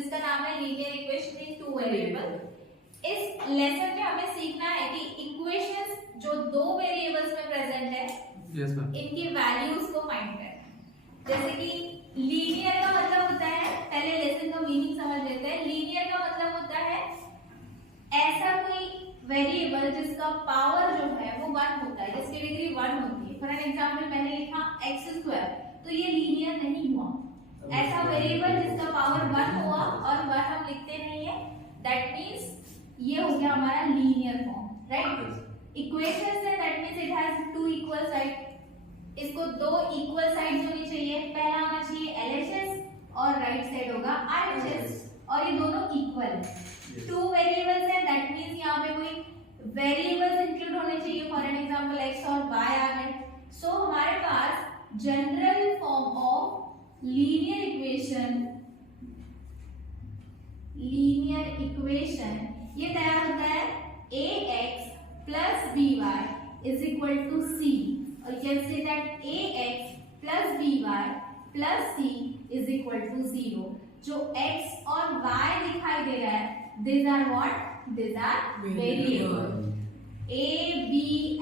जिसका नाम है linear equation in two variable. इस लेसन में हमें सीखना है कि इक्वेशंस जो दो वेरिएबल्स में प्रेजेंट है इनकी वैल्यूज को फाइंड करना। जैसे कि लीनियर का मतलब होता है, पहले लेसन का मीनिंग समझ लेते हैं। लीनियर का मतलब होता है ऐसा कोई वेरिएबल जिसका पावर जो है वो 1 होता है, जिसकी डिग्री 1 होती है। फॉर एन एग्जांपल मैंने लिखा x², तो ये लीनियर नहीं हुआ। ऐसा वेरिएबल जिसका पावर 1 हुआ और 1 हम लिखते नहीं है, दैट मींस ये हो गया हमारा लीनियर फॉर्म, राइट। इक्वेशन है that means it has two equal side. इसको दो इक्वल साइड्स होनी चाहिए। पहला होना चाहिए LHS और राइट साइड होगा RHS, और ये दोनों इक्वल। टू वेरिएबल्स है दैट मींस यहाँ पे कोई वेरिएबल्स इंक्लूड होने चाहिए। फॉर एन एग्जांपल x और y आ गए। सो हमारे पास general form of linear equation ये तैयार होता है ax plus by is equal to c, or you can say that ax plus by plus c is equal to 0। जो x और y दिखाई दे रहा है, these are what? These are variables. a, b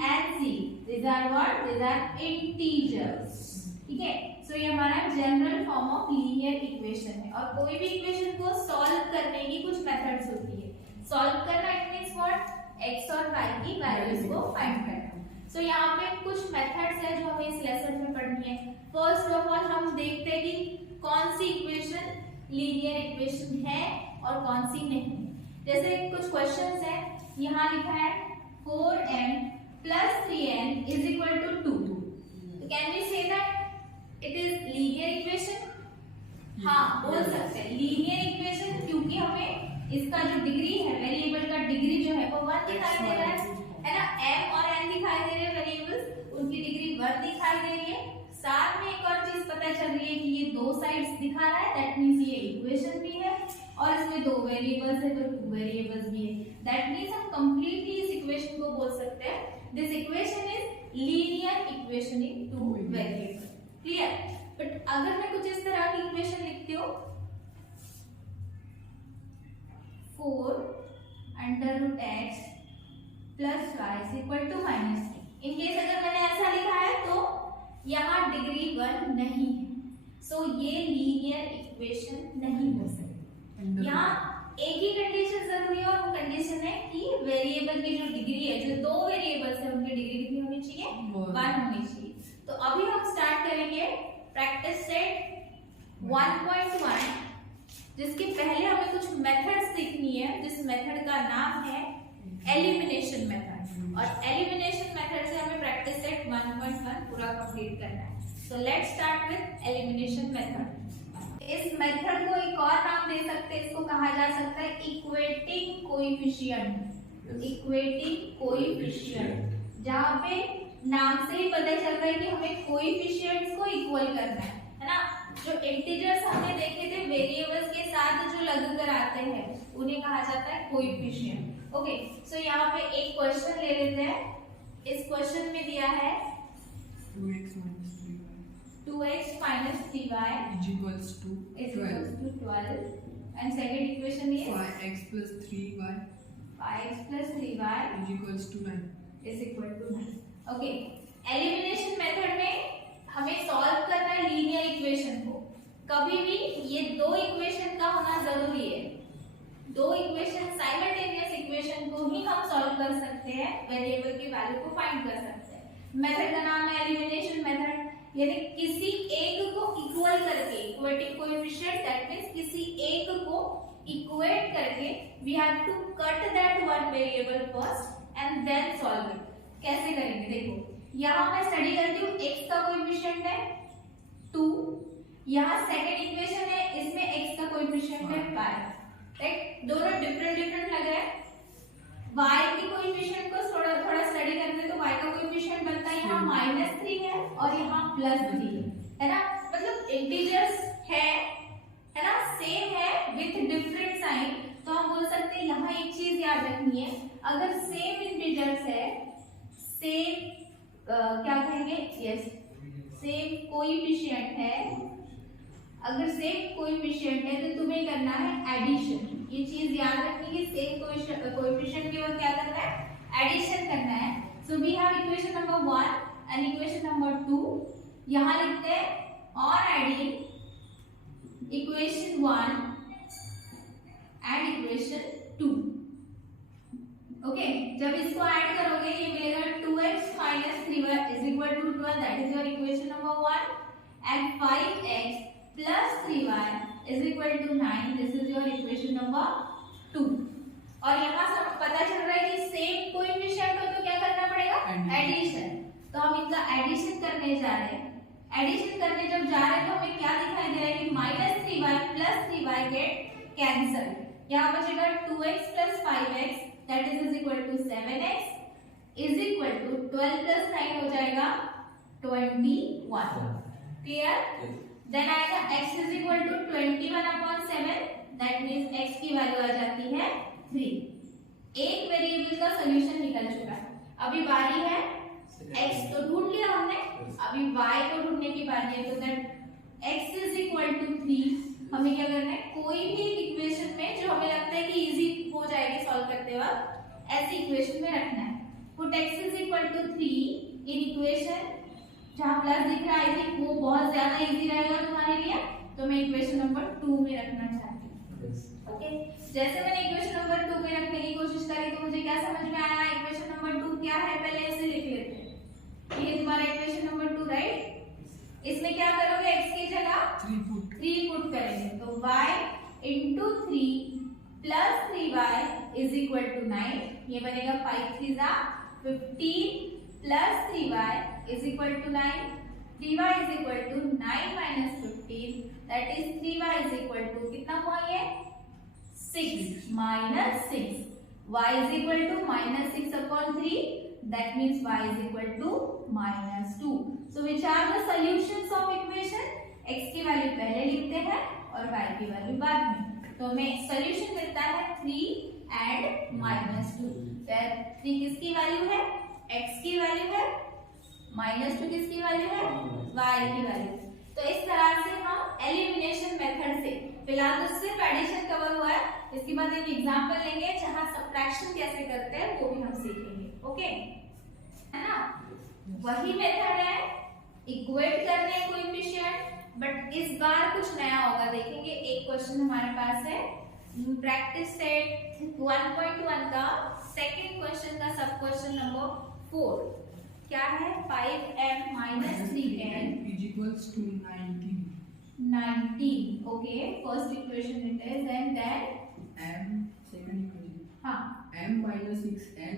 and c, these are what? These are integers. ठीक है। सो ये हमारा general form of linear equation है। और कोई भी इक्वेशन को सॉल्व करने की कुछ मेथड्स होती है। सॉल्व करना इट मींस व्हाट? x और y की वैल्यूज को फाइंड करना। सो यहाँ पे कुछ मेथड्स है जो हमें इस लेसन में पढ़नी है। फर्स्ट ऑफ ऑल हम देखते हैं कि कौन सी इक्वेशन लीनियर इक्वेशन है और कौन सी नहीं। जैसे कुछ क्वेश्चंस है, यहाँ लिखा है 4n plus 3n is equal to 2। तो can we say that it is linear equation? हाँ, बोल सकते हैं लीनियर इक्वेशन, क्योंकि हमें इसका जो डिग्री है, वेरिएबल का डिग्री जो है वो 1 दिखाई दे रहा है ना। m और n दिखाई दे रहे हैं वेरिएबल्स, उनकी डिग्री 1 दिखाई दे रही है। साथ में एक और चीज पता चल रही है कि ये दो साइड्स दिखा रहा है, दैट मींस ये इक्वेशन भी है और इसमें दो वेरिएबल्स है तो टू वेरिएबल्स भी है। दैट मींस हम कंप्लीटली इस इक्वेशन को बोल सकते हैं this equation is linear equation in two variable. Clear? But अगर मैं कुछ इस तरह की इक्वेशन लिखती हूँ 4 √ x plus y is equal to -3। In case अगर मैंने ऐसा लिखा है तो यहाँ डिग्री 1 नहीं है, सो ये लीनियर इक्वेशन नहीं हो सकती। यहाँ एक ही कंडीशन जरूरी है और वो कंडीशन है कि वेरिएबल की जो डिग्री है, जो दो वेरिएबल्स है उनकी डिग्री कितनी होनी चाहिए? 1 होनी चाहिए। तो अभी हम स्टार्ट करेंगे प्रैक्टिस सेट 1.1, जिसके पहले हमें कुछ मेथड्स सीखनी है, जिस मेथड का नाम है एलिमिनेशन मेथड। और एलिमिनेशन मेथड से हमें प्रैक्टिस सेट 1.1 पूरा कंप्लीट करना है। So let's start with elimination method. इस मेथड को एक और नाम दे सकते हैं, इसको कहा जा सकता है इक्वेटिंग कोएफिशिएंट। इक्वेटिंग कोएफिशिएंट, जहां पे नाम से ही पता चल रहा है कि हमें कोएफिशिएंट्स को इक्वल करना है ना। जो इंटीजर्स हमने देखे थे वेरिएबल्स के साथ जो लग कर आते हैं उन्हें कहा जाता है कोएफिशिएंट। ओके, सो यहाँ पे एक क्वेश्चन ले लेते हैं। इस क्वेश्चन में दिया है 2x minus 3y is equals to 12 and second equation is 5x plus 3y 5x plus 3y is equals to 9 is equal to 9। Okay, elimination method में हमें सॉल्व करना है लीनियर इक्वेशन को। कभी भी ये दो इक्वेशन का होना जरूरी है। दो इक्वेशन साइमल्टेनियस इक्वेशन को ही हम सॉल्व कर सकते हैं, वेरिएबल की वैल्यू को फाइंड कर सकते हैं। मेथड का नाम है एलिमिनेशन मेथड। यानी किसी एक को इक्वल करके, इक्वेटिंग कोएफिशिएंट दैट मींस किसी एक को इक्वेट करके we have to cut that one variable first and then solve it. कैसे करेंगे? देखो, यहाँ मैं स्टडी करती हूँ x का कोएफिशिएंट है 2, यहाँ सेकंड इक्वेशन है, इसमें x का कोएफिशिएंट है 5, राइट। दोनों डिफरेंट लग रहे हैं। y की कोएफिशिएंट को थोड़ा स्टडी करते हैं तो y का कोएफिशिएंट बनता है यहाँ -3 है और यहाँ +3 है ना। मतलब इंटीजर्स है ना, सेम है विथ डिफरेंट साइन। तो हम बोल सकते हैं यहाँ एक चीज याद रखनी है, अगर सेम इंटीजर्स है, सेम क्या कहेंगे? यस, सेम कोएफिशिएंट है अगर सेम कोएफिशिएंट है तो तुम्हें करना है एडिशन। ये चीज याद रखनी है, सेम कोएफिशिएंट के वक्त क्या करना है, एडिशन करना है। So we have equation number 1 and equation number 2। यहां लिखते हैं on adding equation 1 and equation 2। Okay, जब इसको ऐड करोगे ये मिलेगा 2x 3y is equal to 12, that is your equation number 1, and 5x plus 3y is equal to 9, this is your equation number 2। और यहाँ से पता चल रहा है कि सेम कोएफिशिएंट हो तो क्या करना पड़ेगा, एडिशन। तो हम इनका एडिशन करने जा रहे हैं। एडिशन करने जब जा रहे हैं तो हमें क्या दिखाई दे रहा है कि -3y plus 3y get cancel. यहाँ बचेगा 2x plus 5x that is equal to 7x is equal to 12 plus 9 हो जाएगा 21। क्लियर? देन आएगा x is equal to 21/7, that means x की वैल्यू आ जाती है 3। एक वेरिएबल का सॉल्यूशन निकल चुका है। अभी बारी है x तो ढूंढ लिया हमने, अभी y को ढूंढने की बारी है। तो that x is equal to 3 हमें क्या करना है, कोई भी इक्वेशन में जो हमें लगता है कि इजी हो जाएगी सॉल्व करते वक्त, ऐसी इक्वेशन में रखना है। Put x is equal to 3 in equation, जहां प्लस दिख रहा है आई थिंक वो बहुत ज्यादा इजी रहेगा तुम्हारे लिए, तो मैं इक्वेशन नंबर 2 में रखना चाहती हूँ। ओके, जैसे मैंने इक्वेशन नंबर 2 में रखने की कोशिश करी तो मुझे क्या समझ में आया, इक्वेशन नंबर 2 क्या है, पहले इसे लिख लेते हैं। ये तुम्हारा इक्वेशन नंबर 2 राइट। इसमें क्या करोगे, x की जगह 3 पुट करेंगे, तो y into 3 plus 3y is equal to 9, ये बनेगा 5 3 जा 15 plus 3y is equal to 9, 3y is equal to 9 minus 15, that is 3y is equal to कितना हुआ ये 6 minus 6, y is equal to -6/3, that means y is equal to -2। So which are the solutions of equation? x की value पहले लिखते हैं और y की value बाद में, तो हमें सॉल्यूशन मिलता है 3 and -2। 3 किसकी वैल्यू है, x की वैल्यू है, -2 किसकी वैल्यू है, y की वैल्यू। तो इस तरह से हम एलिमिनेशन मेथड से, फिलहाल तो सिर्फ एडिशन कवर हुआ है, इसके बाद एक एग्जांपल लेंगे जहां सब्ट्रैक्शन कैसे करते हैं वो भी हम सीखेंगे। ओके, है ना? वही मेथड है, इक्वेट करने कोएफिशिएंट, बट इस बार कुछ नया होगा, देखेंगे। एक क्वेश्चन हमारे पास है प्रैक्टिस सेट 1.1 का सेकंड क्वेश्चन का सब क्वेश्चन नंबर 4 क्या है, 5m minus 3n is equals to 19. 19। Okay, first equation it is and then m second equation, हाँ m minus 6n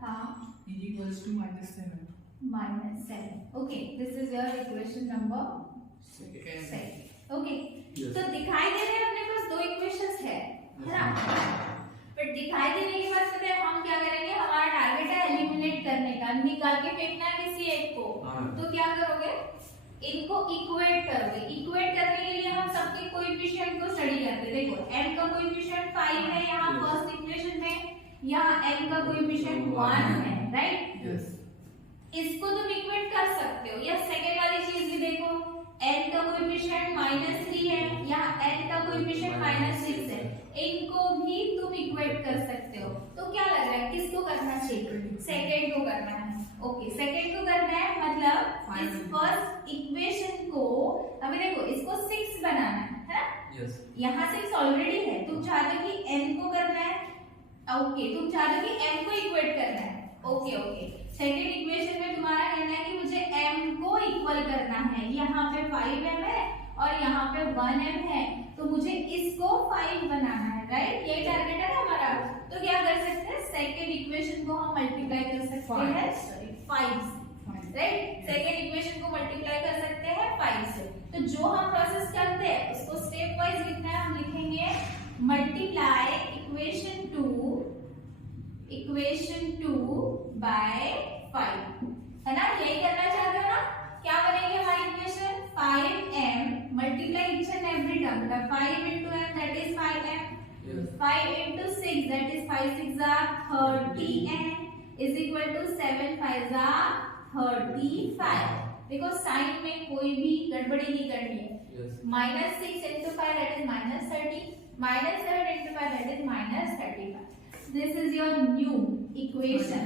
हाँ is equals to -7. -7। Okay, this is your equation number second. Okay, तो दिखाई दे रहे हैं अपने पास दो इक्वेशंस है ना, बट दिखाई देने के बाद पता है हम क्या करेंगे, हमारा टारगेट है एलिमिनेट करने का, निकाल के फेंकना है किसी एक को। तो क्या करोगे, इनको इक्वेट करोगे। इक्वेट करने के लिए हम सबके कोएफिशिएंट को स्टडी करते हैं। देखो m का कोएफिशिएंट 5 है यहाँ फर्स्ट इक्वेशन में, यहाँ n का कोएफिशिएंट 1 है, राइट? Yes. इसको तुम इक्वेट कर सकते हो, या सेकंड वाली चीज भी देखो, n का कोएफिशिएंट -3 है, यहाँ n का कोएफिशिएंट -6 है, इनको भी तुम इक्वेट कर सकते हो। तो क्या लग रहा है किसको करना चाहिए, सेकंड को करना है। ओके, सेकंड को करना है, मतलब इस फर्स्ट इक्वेशन को अभी देखो इसको 6 बनाना है Yes. यहाँ 6 ऑलरेडी है, तुम चाहते हो कि n को करना है। ओके, तुम चाहते हो कि m को इक्वेट करना है। ओके ओके, सेकंड इक्वेशन में तुम्हारा कहना है कि मुझे m को इक्वल करना है, यहाँ पे 5m है और यहाँ पे 1m है, तो मुझे इसको 5 बनाना है, राइट? यही टारगेट है ना हमारा। तो क्या कर सकते हैं, सेकंड इक्वेशन को हम मल्टीप्लाई कर सकते हैं 5 से, राइट? सेकंड इक्वेशन को मल्टीप्लाई कर सकते हैं 5 से। तो जो हम प्रोसेस करते हैं उसको स्टेप वाइज लिखना है। हम लिखेंगे मल्टीप्लाई इक्वेशन 2 बाय 5, है ना? यही करना चाहते हो ना? क्या बनेगी हमारी equation, 5m multiply each and every term, मतलब 5 into m that is 5m, 5 into 6 that is 5 6 are 30m is equal to 7 5 are 35। देखो साइन में कोई भी गड़बड़ी नहीं करनी है, minus 6 into 5 that is minus 30, minus 7 into 5 that is minus 35. This is your new equation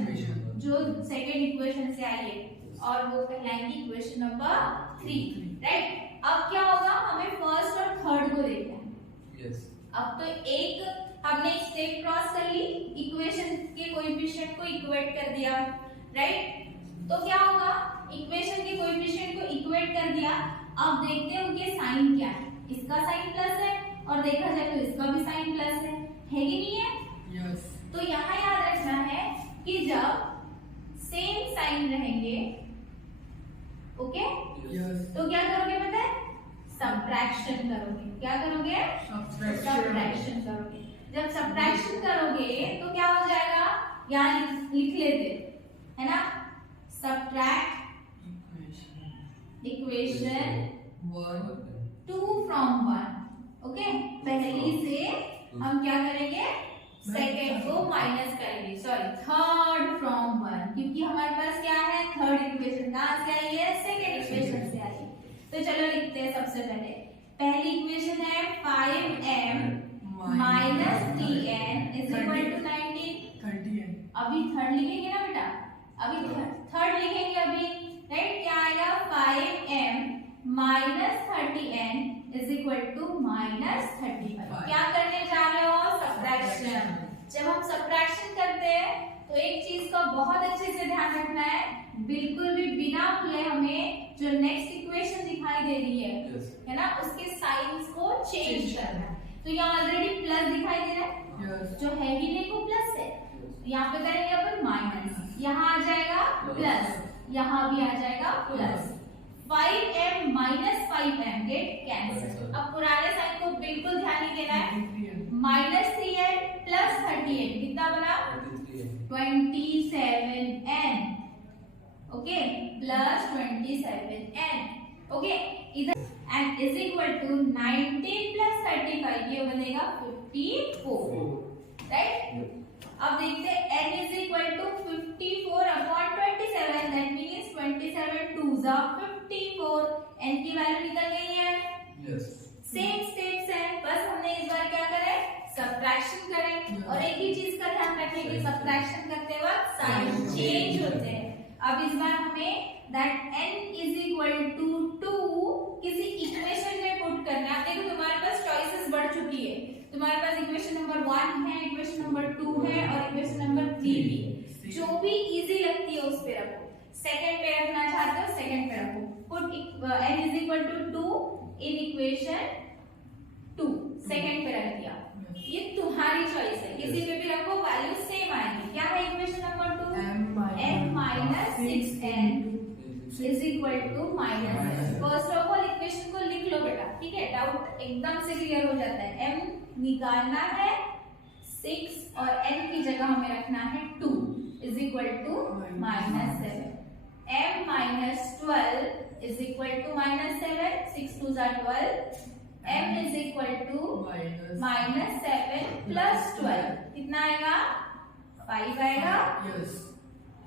जो सेकेंड इक्वेशन से आई है और वो कहलाएगी इक्वेशन नंबर 3, राइट। अब क्या होगा, हमें फर्स्ट और थर्ड को देखना है। अब तो हमने एक स्टेप क्रॉस कर ली, इक्वेशन के कोएफिशिएंट को इक्वेट कर दिया, राइट। तो क्या होगा, इक्वेशन के कोएफिशिएंट को इक्वेट कर दिया। अब देखते हैं उनके साइन क्या है। इसका साइन प्लस है और देखा जाए तो इसका भी साइन प्लस है कि नहीं है? यस। तो यहाँ याद रखना है कि जब सेम साइन रहेंगे, ओके, तो क्या करोगे पता है? सब्ट्रैक्शन करोगे। क्या करोगे? सब्ट्रैक्शन करोगे। जब सब्ट्रैक्शन करोगे तो क्या हो जाएगा, यहाँ लिख लेते है ना, सब्ट्रैक्ट इक्वेशन 2 from 1, ओके। पहली से हम क्या करेंगे, सेकेंड को माइनस करेंगे, सॉरी थर्ड फ्रॉम 1, क्योंकि हमारे पास क्या है, थर्ड इक्वेशन कहाँ से आई है, सेकेंड इक्वेशन से आई है। तो चलो लिखते हैं। सबसे पहली इक्वेशन है 5m minus 3n is equal to 19। अभी थर्ड लिखेंगे ना बेटा, अभी थर्ड लिखेंगे अभी, राइट। क्या आएगा, 5m minus 30n is equal to minus 35। क्या करने जा रहे हो, सब्ट्रैक्शन। जब हम सब्ट्रैक्शन करते हैं तो एक चीज का बहुत अच्छे से ध्यान रखना है, बिल्कुल भी बिना भूले हमें जो नेक्स्ट इक्वेशन दिखाई दे रही है ना, उसके साइंस को चेंज करना है। तो यहाँ ऑलरेडी प्लस दिखाई दे रहा है, जो है ही नहीं वो प्लस है, यहाँ पे करेंगे अपन माइनस, यहाँ आ जाएगा प्लस, यहाँ भी आ जाएगा plus. 5m minus 5m get cancel. अब पुराने साइन को बिल्कुल ध्यान नहीं देना है। माइनस 3n प्लस 30n कितना बना, 27n, okay, plus 27n, okay. इधर and is equal to 19 plus 35, ये बनेगा 54, राइट। अब देखते हैं n is equal to 54 upon 27, that means 27 2s are 54, n की वैल्यू निकल गई है। सेम स्टेप्स है, बस हमने इस बार क्या करें, सब्ट्रैक्शन करें। और एक ही चीज का ध्यान रखें कि सब्ट्रैक्शन करते वक्त साइन चेंज होते हैं। अब इस बार हमें that n is equal to 2 किसी इक्वेशन में पुट करना है। आप देखो तुम्हारे पास चॉइसेस बढ़ चुकी है, तुम्हारे पास इक्वेशन नंबर 1 है, इक्वेशन नंबर 2 है और इक्वेशन नंबर 3 भी है। जो भी इजी लगती है उस पे रखो। सेकंड पे रखना चाहते हो सेकंड पे रखो। Put n is equal to 2 in equation 2, second पे रख दिया। ये तुम्हारी चॉइस है, किसी पे भी रखो वैल्यू सेम आएगी। क्या है equation number 2, m minus 6n is equal to minus. First of all equation को लिख लो बेटा, ठीक है, डाउट एकदम से क्लियर हो जाता है। m निकालना है 6 और n की जगह हमें रखना है 2 is equal to minus 7। m minus 12 is equal to minus 7, 6 2s are 12, m is equal to minus 7 plus 12 कितना आएगा, 5 आएगा,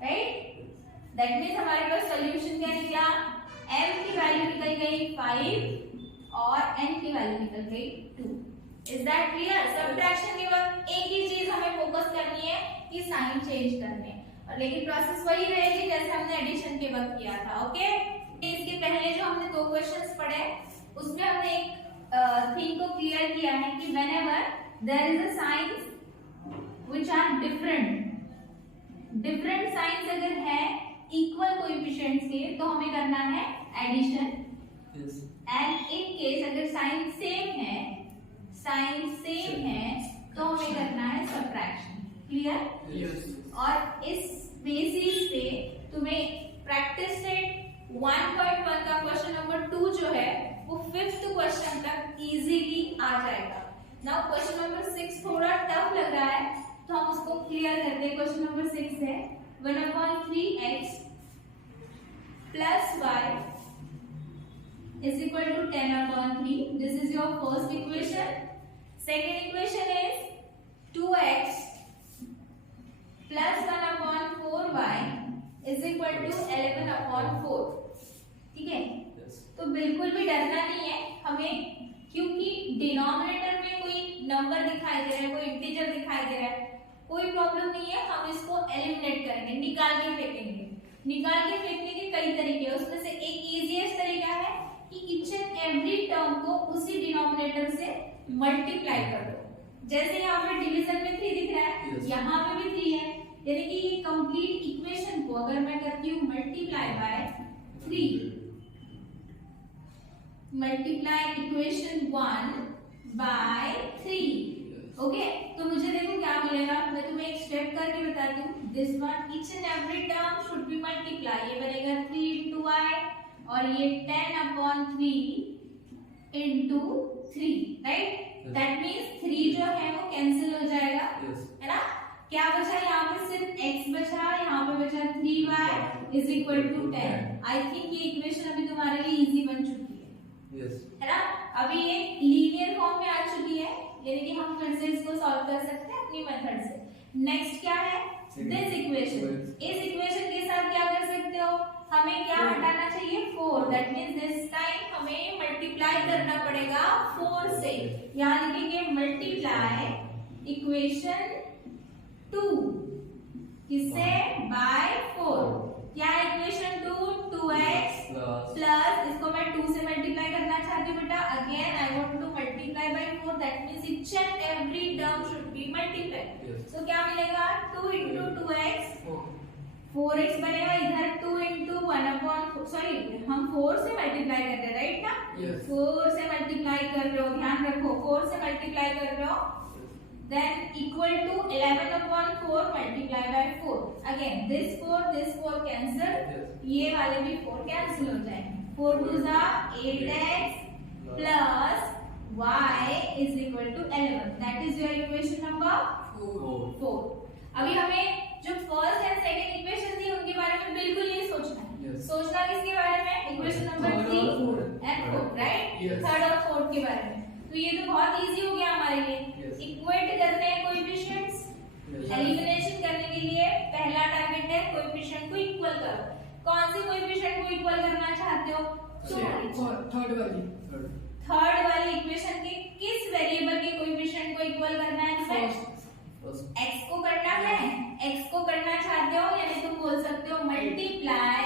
राइट। दैट मीन्स हमारे पास सोल्यूशन क्या निकला, m की वैल्यू निकल गई 5 और n की वैल्यू निकल गई 2। Is that clear? सब्ट्रैक्शन के वक्त एक ही चीज हमें फोकस करनी है कि साइन चेंज करने, और लेकिन प्रोसेस वही रहेगी जैसे हमने एडिशन के वक्त किया था, ओके। इसके पहले जो हमने 2 क्वेश्चंस पढ़े उसमें हमने एक थिंग को क्लियर किया है कि whenever there is a signs which are different signs अगर है इक्वल कोएफिशिएंट्स के तो हमें करना है एडिशन, एंड इन केस अगर साइन सेम है तो हमें करना है सब्ट्रैक्शन। क्लियर? और इस बेसिस पे तुम्हें प्रैक्टिस सेट 1.1 का क्वेश्चन नंबर 2 जो है वो 5th क्वेश्चन तक इजीली आ जाएगा। नाउ क्वेश्चन नंबर 6 थोड़ा टफ लग रहा है तो हम उसको क्लियर करते हैं। क्वेश्चन नंबर 6 है 1/3x plus y is equal to 10/3. This is your first equation. Second equation is 2x plus 1/4y is equal to 11/4. ठीक है? तो बिल्कुल भी डरना नहीं है, हम हमें क्योंकि डिनोमिनेटर में कोई नंबर दिखाई दे रहा है, कोई इंटीजर दिखाई दे रहा है, कोई प्रॉब्लम नहीं है, हम इसको एलिमिनेट करेंगे, निकाल के फेंकेंगे। निकाल के फेंकने के कई तरीके हैं, उसमें से एक इजीएस्ट तरीका है कि ईच एंड एवरी टर्म को उसी डिनोमिनेटर से मल्टीप्लाई कर दो। जैसे यहाँ पे डिवीजन में 3 दिख रहा है, Yes. यहाँ पे भी 3 है, यानी कि ये कंप्लीट इक्वेशन को अगर मैं करती हूँ multiply by 3, multiply equation 1 by 3, okay, तो मुझे देखो क्या मिलेगा। मैं तुम्हें एक स्टेप करके बताती हूँ। This one each and every term should be multiply, ये बनेगा 3 into y और ये 10/3 into 3, राइट। दैट मीन्स 3 जो है वो कैंसिल हो जाएगा, है ना। क्या बचा यहाँ पे, सिर्फ x बचा, यहाँ पे बचा 3y is equal to 10। I think ये इक्वेशन अभी तुम्हारे लिए इजी बन चुकी है ना। अभी ये लीनियर फॉर्म में आ चुकी है, यानी कि हम फिर से इसको सॉल्व कर सकते हैं अपनी मेथड से। नेक्स्ट क्या है, दिस इक्वेशन। इस इक्वेशन के साथ क्या कर सकते हो, हमें क्या हटाना चाहिए, 4। दैट मींस दिस टाइम हमें मल्टीप्लाई करना पड़ेगा 4 से। यहाँ लिखेंगे मल्टीप्लाई इक्वेशन 2 किससे, बाय 4। क्या है इक्वेशन 2, 2x प्लस, इसको मैं 2 से मल्टीप्लाई करना चाहती हूँ बेटा। Again I want to multiply by 4, that means each and every term should be multiply. So क्या मिलेगा, 2 into 2x 4x बनेगा, इधर 2 into 1/4, सॉरी हम 4 से मल्टीप्लाई कर रहे हैं, राइट ना। 4 से मल्टीप्लाई कर रहे हो, ध्यान रखो 4 से मल्टीप्लाई कर रहे हो, then equal to 11/4 multiply by 4. Again this 4 cancel, ये वाले भी 4 cancel हो जाएंगे। 4 2 8x plus y is equal to 11. That is your equation number 4. अभी हमें जो फर्स्ट एंड सेकंड इक्वेशन थी उनके बारे में बिल्कुल नहीं सोचना है। सोचना किसके बारे में, equation number 3 and 4, right. Third और फोर्थ के बारे में। तो ये तो बहुत इजी हो गया हमारे लिए। इक्वेट करने हैं कोएफिशिएंट्स, एलिमिनेशन करने के लिए पहला टारगेट है कोएफिशिएंट को इक्वल करो। कौन से कोएफिशिएंट को इक्वल करना चाहते हो, थर्ड वाली इक्वेशन के किस वेरिएबल के कोएफिशिएंट को इक्वल करना है तुम्हें, x को करना है, x को करना चाहते हो, यानी तुम बोल सकते हो मल्टीप्लाई,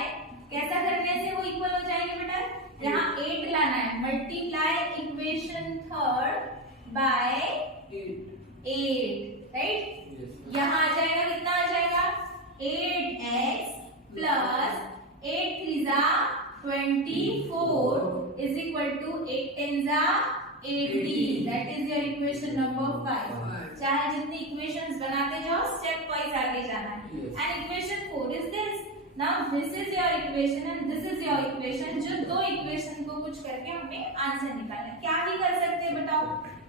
कैसा करने से वो इक्वल हो जाएंगे बेटा, यहाँ 8 लाना है, multiply equation third by 8, right. यहाँ आ जाएगा, कितना आ जाएगा, 8x plus 8 3 24 is equal to 8 10 80। That is your equation number 5। चाहे जितनी इक्वेशंस बनाते जाओ, स्टेप वाइज आगे जाना है। And equation 4 is this. Now this is your equation and this is your equation. जो दो इक्वेशन को कुछ करके हमें आंसर निकालना है। क्या भी कर सकते हैं बताओ,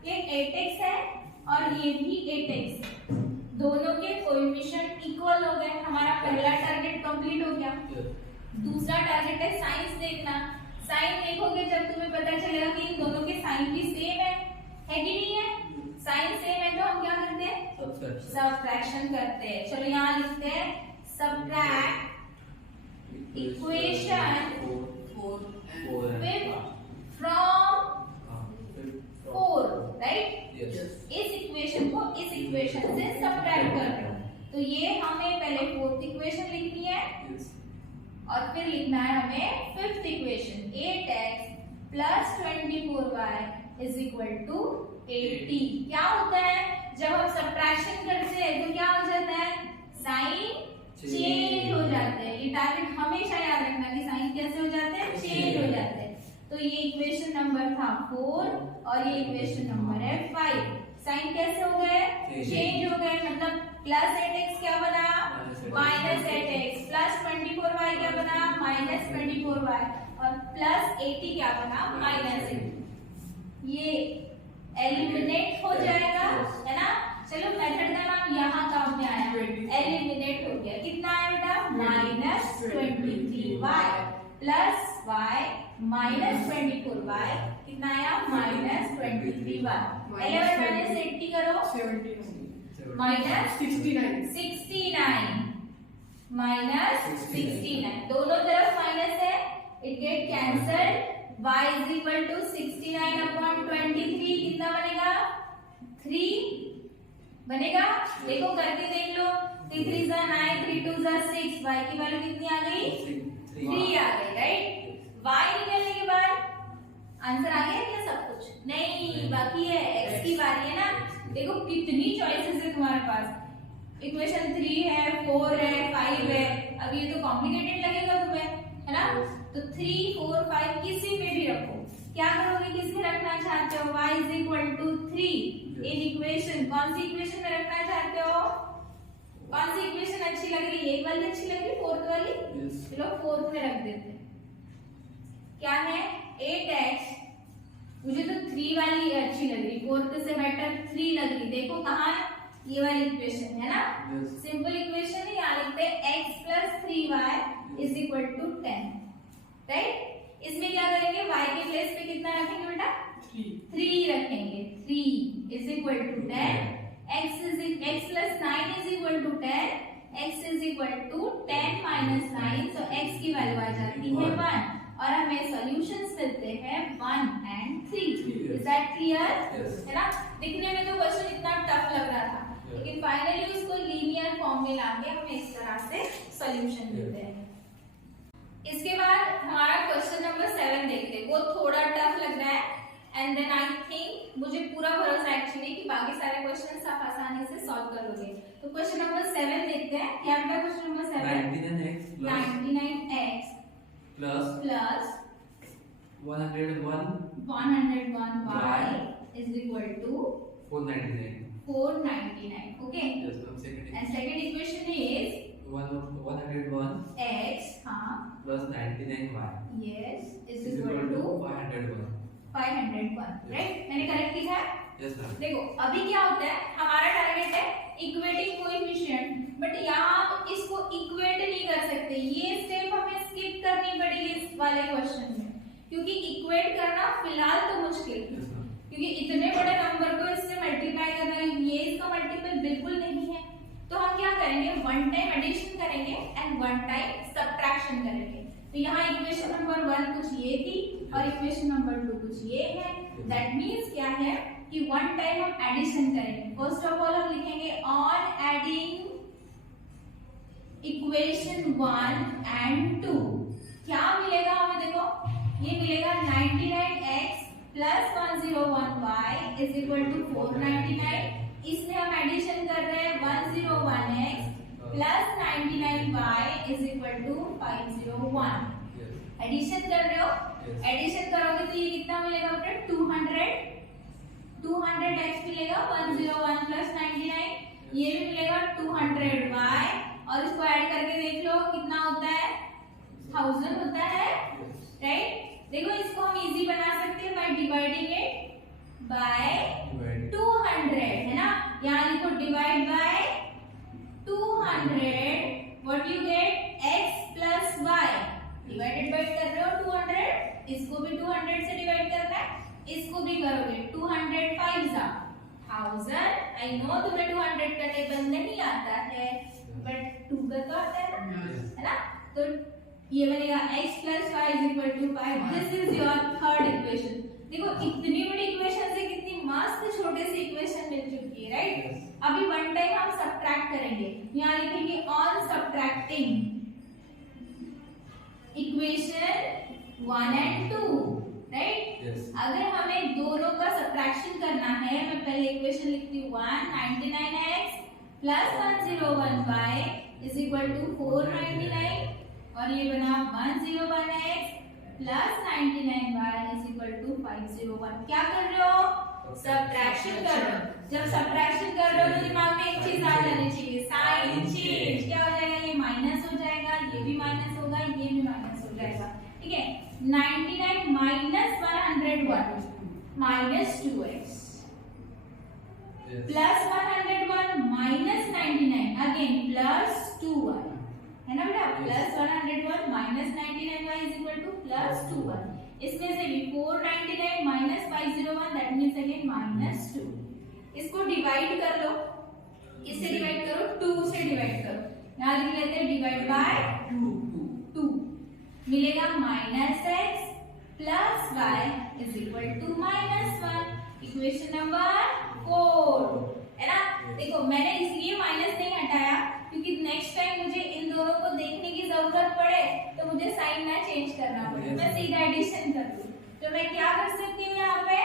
ये 8x है और ये भी 8x, दोनों के कोएफिशिएंट इक्वल हो गए, हमारा पहला टारगेट कंप्लीट हो गया। दूसरा टारगेट है साइंस देखना। साइन देखोगे जब तुम्हें पता चलेगा कि इन दोनों के साइन भी सेम है कि नहीं है। साइन सेम है तो हम क्या करते हैं, सबट्रैक्शन करते हैं। चलो यहाँ लिखते हैं सबट्रैक्ट इक्वेशन फ्रॉम 4, राइट। इस इक्वेशन को इस इक्वेशन से सबट्रैक्ट कर रहे हो, तो ये हमें पहले फोर्थ इक्वेशन लिखनी है और फिर लिखना है हमें fifth equation, 8x plus 24y is equal to 80। क्या होता है जब हम सबट्रैक्शन करते हैं तो क्या हो जाता है, साइन चेंज हो जाते हैं। ये टारगेट हमेशा याद रखना कि साइन कैसे हो जाते हैं, चेंज हो जाते हैं। तो ये इक्वेशन नंबर था 4 और ये इक्वेशन नंबर है 5। साइन कैसे हो गए, चेंज हो गए, मतलब प्लस 8x क्या बना, माइनस 8x, प्लस 24y क्या बना, माइनस 24y, और प्लस 80 क्या बना, माइनस 80। ये एलिमिनेट हो जाएगा, है ना। चलो मेथड का नाम यहाँ काम में आया, एलिमिनेट हो गया। कितना आया बेटा, minus 23y plus y minus 24y, कितना आया, माइनस 23y। 11 माइनस 80 करो, माइनस 69 माइनस 69, दोनों तरफ माइनस है, it get cancelled. y is equal to 69 3 बनेगा। देखो करके देख लो, 3 3 जा 9, 3 2 जा 6, y की वैल्यू कितनी आ गई? 3 आ गई, राइट। y निकलने के बाद आंसर आ गया क्या सब कुछ? नहीं, बाकी है, x की बारी है ना। देखो कितनी चॉइसेस है तुम्हारे पास, इक्वेशन 3 है, 4 है, 5 है। अब ये तो कॉम्प्लिकेटेड लगेगा तुम्हें, है ना। तो 3 4 5 किसी में भी रखो। क्या करोगे, किस में रखना चाहते हो? y is equal to 3 in equation, कौन सी इक्वेशन में रखना चाहते हो? कौन सी इक्वेशन अच्छी लग रही है? ये वाली अच्छी लग रही है, फोर्थ वाली? चलो फोर्थ में रख देते हैं। क्या है? 8x, मुझे तो 3 वाली अच्छी लग रही, फोर्थ से बेटर 3 लग रही। देखो कहाँ है? ये वाली इक्वेशन है ना, सिंपल इक्वेशन है। यहाँ लिखते हैं x plus 3y is equal to 10, right. इसमें क्या करेंगे, y के प्लेस पे कितना रखेंगे बेटा? 3 रखेंगे। 3 is equal to 10, x plus 9 is equal to 10, x is equal to 10 minus 9, तो x की वैल्यू आ जाती है 1 और हमें सॉल्यूशंस मिलते हैं 1 and 3। Is that clear? है ना। दिखने में तो क्वेश्चन इतना टफ लग रहा था, लेकिन फाइनली इसको लीनियर फॉर्म में लाके हमें इस तरह से सॉल्यूशन मिलते हैं। इसके बाद हमारा क्वेश्चन नंबर 7 देखते हैं। वो थोड़ा टफ लग रहा है एंड देन आई थिंक, मुझे पूरा भरोसा एक्चुअली कि बाकी सारे क्वेश्चंस आप आसानी से सॉल्व कर लोगे। तो क्वेश्चन नंबर 7 देखते हैं। क्या है question number 7? 99x plus 101y is equal to 499. Okay. Yes, ma'am. Second. And second equation is 101 x plus 99y yes is equal to 501. 501. Right? मैंने करेक्ट लिखा है? Yes, ma'am. देखो अभी क्या होता है, हमारा टारगेट है इक्वेटिंग कोएफिशिएंट, बट यहाँ आप इसको इक्वेट नहीं कर सकते। ये स्टेप हमें स्किप करनी पड़ेगी इस वाले क्वेश्चन में, क्योंकि इक्वेट करना फिलहाल तो मुश्किल है, Yes, ma'am. क्योंकि इतने बड़े नंबर को इससे मल्टीप्लाई करना, ये इसका मल्टीपल बिल्कुल नहीं है। तो हम क्या करेंगे, वन टाइम एडिशन करेंगे एंड वन टाइम सब्ट्रैक्शन करेंगे। तो यहाँ इक्वेशन नंबर 1 कुछ ये थी और इक्वेशन नंबर 2 कुछ ये है। दैट मीन्स क्या है कि वन टाइम हम एडिशन करेंगे। फर्स्ट ऑफ ऑल हम लिखेंगे ऑन एडिंग इक्वेशन 1 and 2 क्या मिलेगा हमें, देखो ये मिलेगा 99x plus 101y is equal to 499। इसमें हम एडिशन कर रहे हैं 101x plus 99y is equal to 501। Addition कर रहे हो, एडिशन करोगे तो ये कितना मिलेगा बेटा? 200x मिलेगा, 101 प्लस 99 ये भी मिलेगा 200y, और इसको ऐड करके देख लो कितना होता है, 1000 होता है, राइट। देखो इसको हम इजी बना सकते हैं बाय डिवाइडिंग इट बाय 200, है ना। यहाँ लिखो divide by 200, what you get x plus y, divided by कर रहे हो 200, इसको भी 200 से डिवाइड करना है, इसको भी करोगे 200 5 जा 1000। आई नो तुम्हें 200 का टेबल नहीं आता है, बट 2 का तो आता है ना। तो ये बनेगा x plus y is equal to 5। This is your third equation. देखो इतनी बड़ी इक्वेशन से कितनी मस्त छोटे से इक्वेशन मिल चुकी है, राइट। अभी वन टाइम हम सब्ट्रैक्ट करेंगे, यहाँ लिखेंगे on subtracting equation 1 and 2, right. अगर हमें दोनों का सब्ट्रैक्शन करना है, मैं पहले इक्वेशन लिखती हूँ 199x plus 101y is equal to 499, और ये बना 101x plus 99y is equal to 501। क्या कर रहे हो? सब्ट्रैक्शन कर रहे हो। जब सब्ट्रैक्शन कर रहे हो तो दिमाग में एक चीज आ जानी चाहिए, साइन चेंज। क्या हो जाएगा, ये माइनस हो जाएगा, ये भी माइनस होगा, ये भी माइनस हो जाएगा, ठीक है। 99 minus 101 minus 2x plus 101 minus 99 again plus 2y, है ना बेटा। Plus 101 minus 99y is equal two plus 2y। इसमें से भी 499 minus 501 that means again minus 2। इसको डिवाइड कर लो, इससे डिवाइड करो, 2 से डिवाइड करो। यहाँ लिख लेते हैं डिवाइड बाय 2 मिलेगा minus x plus y is equal to minus 1। Equation number 4 है ना। देखो मैंने इसलिए माइनस नहीं हटाया क्योंकि नेक्स्ट टाइम मुझे इन दोनों को देखने की जरूरत पड़े तो मुझे साइन ना चेंज करना पड़े, मैं सीधा एडिशन कर दूं। तो मैं क्या कर सकती हूँ यहाँ पे,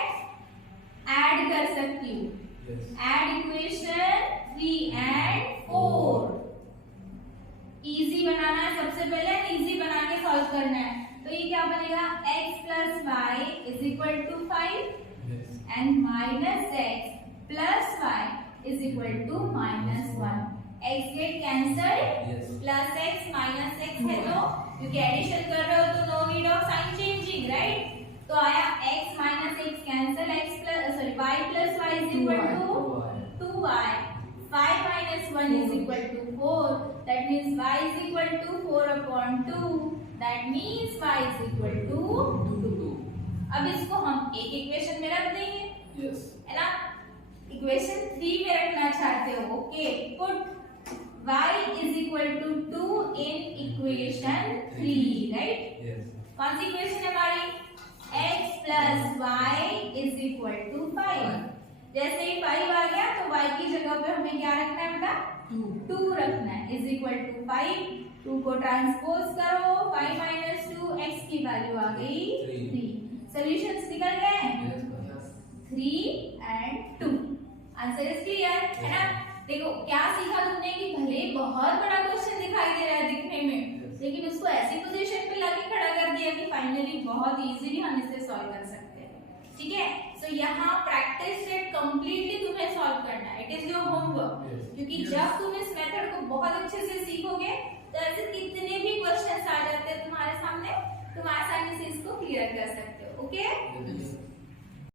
ऐड कर सकती हूँ। Add equation 3 and 4। इजी बनाना है, सबसे पहले इजी बना के सॉल्व करना है। तो ये क्या बनेगा, x plus y is equal to 5 and minus x plus y is equal to minus 1। x get cancelled, plus x minus x है तो क्योंकि एडिशन कर रहे हो तो no need of sign changing, right. तो आया x minus x cancel, y plus y is equal to 2y, 5 minus 1 is equal to 4, that means y is equal to 4 upon 2, that means y is equal to 2। अब इसको हम एक equation में रख देंगे, है ना। इक्वेशन 3 में रखना चाहते हो, okay, put y is equal to 2 in equation 3, right। कौन सी इक्वेशन है हमारी, x plus y is equal to 5। जैसे ही 5 आ गया तो y की जगह पे हमें क्या रखना है बेटा, 2 रखना है, इज इक्वल टू 5। 2 को ट्रांसपोज करो, 5 minus 2 x की वैल्यू आ गई 3। सॉल्यूशंस निकल गए 3 and 2। आंसर इज क्लियर, है ना। देखो क्या सीखा तुमने कि भले बहुत बड़ा क्वेश्चन दिखाई दे रहा है दिखने में, लेकिन उसको ऐसी पोजीशन पे लाके खड़ा कर दिया कि फाइनली बहुत इजीली हम इसे सॉल्व कर सकते हैं, ठीक है। सो यहाँ प्रैक्टिस सेट कंप्लीटली तुम्हें सॉल्व करना है, इट इज योर होमवर्क। क्योंकि जब तुम इस मेथड को बहुत अच्छे से सीखोगे तो ऐसे कितने भी क्वेश्चंस आ जाते हैं तुम्हारे सामने, तुम आसानी से इसको क्लियर कर सकते हो, ओके।